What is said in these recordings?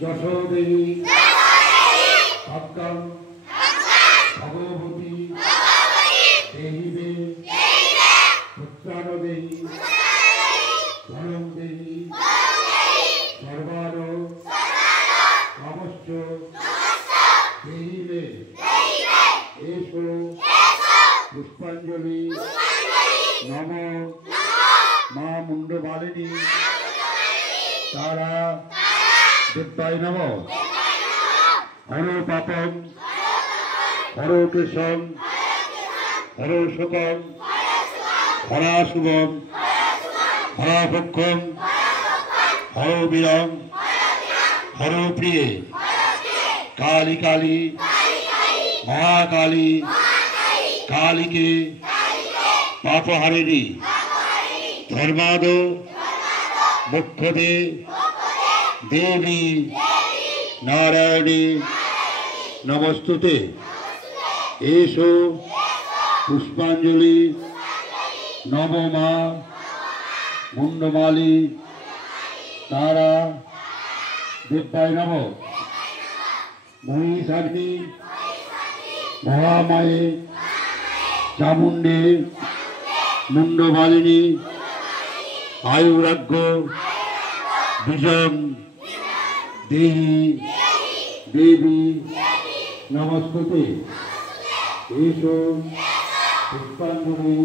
যশোদেবী সত্যম ভগবতী দেহিবে পুত্রানদেহী ধনং দেহী সর্বান নমশ্চ দেহিবে এসো পুষ্পাঞ্জলি নম মা মুন্ডমালিনী তারা দেবায় নম হর পাপম হর কেশম হর শোকম হরা শুভম হরা ভক্ষম হর বীরম হর প্রিয়ে কালী কালী মহাকালী কালীকে পাপহারিণী ধর্মাদ মুখ্যদে দেবী নারায়ণী নমস্তুতে এসো পুষ্পাঞ্জলি নম মা মুন্ডমালী তারা দেবায় নম মহিষাগ্নি মহামায়ে চামুণ্ডে মুন্ডমালিনী আয়ুরাগ্য বিজম দেহি দেবী নমস্তুতে এসো পুষ্পাঞ্জলি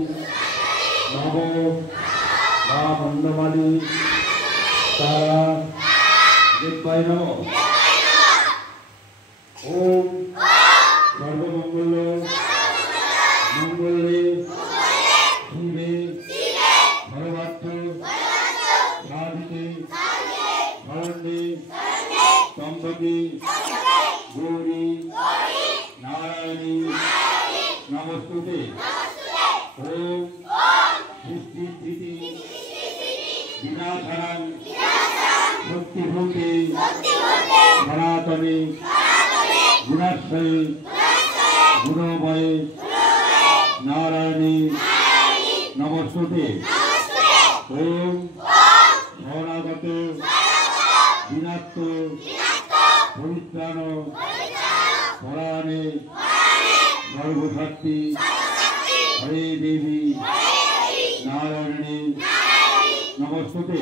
নব মা মুন্ডমালী তারা দেবায় নম ওম সর্বমঙ্গল মঙ্গলে শিবে সর্বার্থ সাধিকে শরণ্যে ত্র্যম্বকে গৌরী নারায়ণী নমস্তুতে ওম সৃষ্টি স্থিতি বিনাশানাং শক্তিভূতে সনাতনে গুণাশ্রয়ে গুণময়ে নারায়ণী নমস্তুতে ওম শরণাগত বিনাত্ম পরিত্রাণ পরাণে সর্বশক্তি হরে দেবী নারায়ণী নমস্তুতে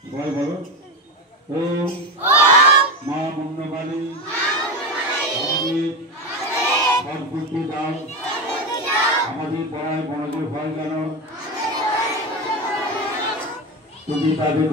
সবাই বলো ওম মা মুন্ডমালী আমাদের সদ্বুদ্ধি দাও আমাদের পড়ায় মনোযোগ হয় কেন তুমি তাদের